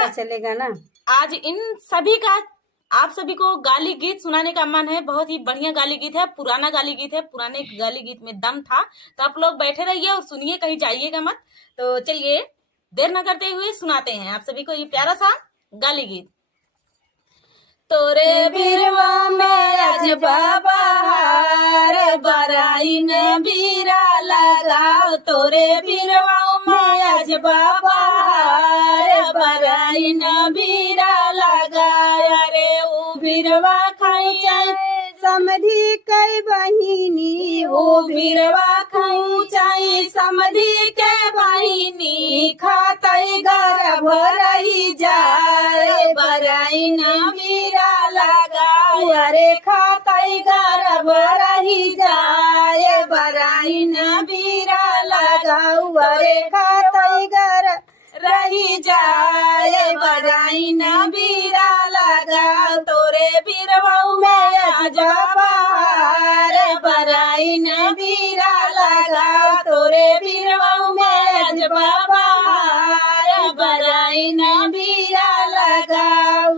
पता चलेगा ना। आज इन सभी का आप सभी को गाली गीत सुनाने का मन है। बहुत ही बढ़िया गाली गीत है, पुराना गाली गीत है। पुराने गाली गीत में दम था। तो आप लोग बैठे रहिए और सुनिए, कहीं जाइएगा मत। तो चलिए देर न करते हुए सुनाते हैं आप सभी को ये प्यारा सा गाली गीत। तोरे बिरवा में आज बाबा बराई न बीरा लगाओ, तोरे बिरवा में आज बाबा बराई न बीरा लगाओ। अरे ऊ बिरवा खाई समधी कई बहिनी, ओ बिरवा खाऊ चाहे समधी के बहिनी, खातई घर भरही जाए बराई न बीरा लगाओ। अरे खातई घर भरही जाए बराई न बीरा लगाओ। अरे खातई घर रही जाए बराई न बीरा लगाओ। तोरे बिरवाऊ में आज बाहर बराई न बीरा लगाओ, तोरे बिरवाऊ में आज बाहर बराई न बीरा लगाओ।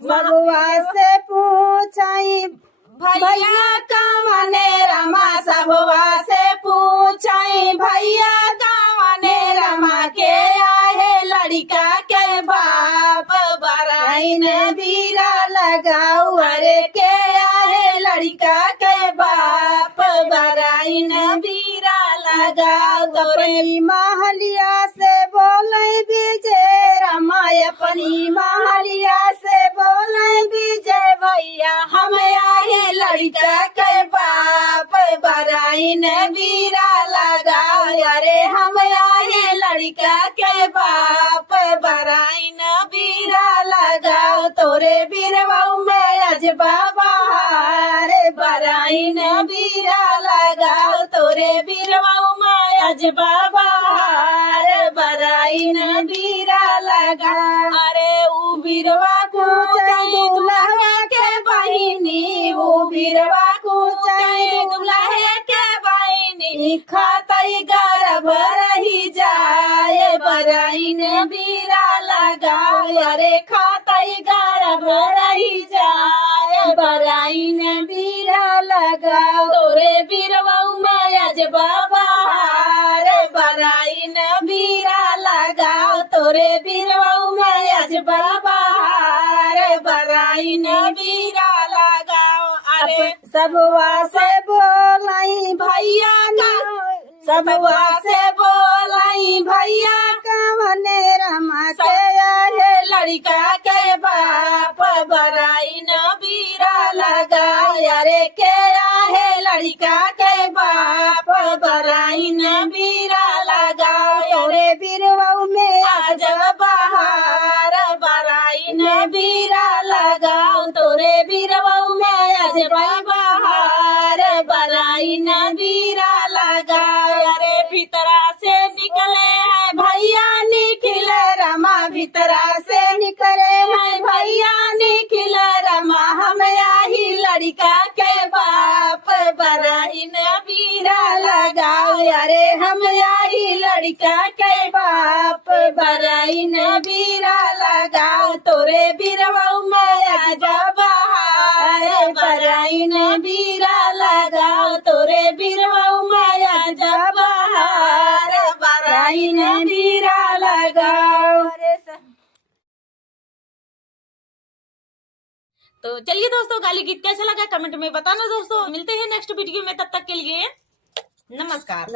बबुआ से पूछाई भैया कवने रमा, सबवा से पूछाई भैया कवने रमा, के आए लड़का के बाप बराई न बीरा लगाओ। अरे के आए लड़का के बाप बराई न बीरा लगाओ। अपनी महलिया से बोले विजय रमा, अपनी महलिया से बोले विजय भैया, हम आए लड़का के बाप बराई न बीरा लगाओ। अरे हम आए लड़का के बाप बराई न बीरा लगाओ। तोरे बिरवाऊ में आज बाबा बराई न बीरा लगाओ, तोरे बिरवाऊ में आज बाबा बराई न बीरा लगाओ। अरे ऊ बिरवा को दुल्हा के बहिनी, वो बिरवा को दुल्हा के बहिनी, खातई गर्भ रही जाए बराई न बीरा लगाओ। अरे खातई गर्भ रही जाए बराई न बीरा लगाओ। तोरे बिरवाऊ में आज बाबा बराई न बीरा लगाओ, तोरे बिरवाऊ में आज बाबा बराई न बीरा लगाओ। अरे सबवा से बोलाई भैया का सबवा से बोलाई भैया कवने रमा के आए लड़का के बाप बराई न बीरा लगाओ। अरे के आए लड़का के बाप बराई न बीरा लगाओ। तोरे बिरवाऊ में आज बाहर बराई न बीरा लगाओ, तोरे बिरवाऊ में आज बाहर बराई न बीरा लगाओ। अरे भीतरा से निकले हैं भैया निखिल रमा, भीतरा से निकले हैं भैया निखिल रमा, हम आही लड़का के बाप बराई न बीरा लगाओ। अरे हम आही लड़का के बाप बराई न बीरा लगाओ। तोरे बिरवाऊ में आज बाहर बराई न बीरा लगाओ, तोरे बिरवाऊ में आज बाहर बराई न बीरा लगाओ। तो चलिए दोस्तों, गाली गीत कैसा लगा कमेंट में बताना दोस्तों। मिलते हैं नेक्स्ट वीडियो में, तब तक के लिए नमस्कार।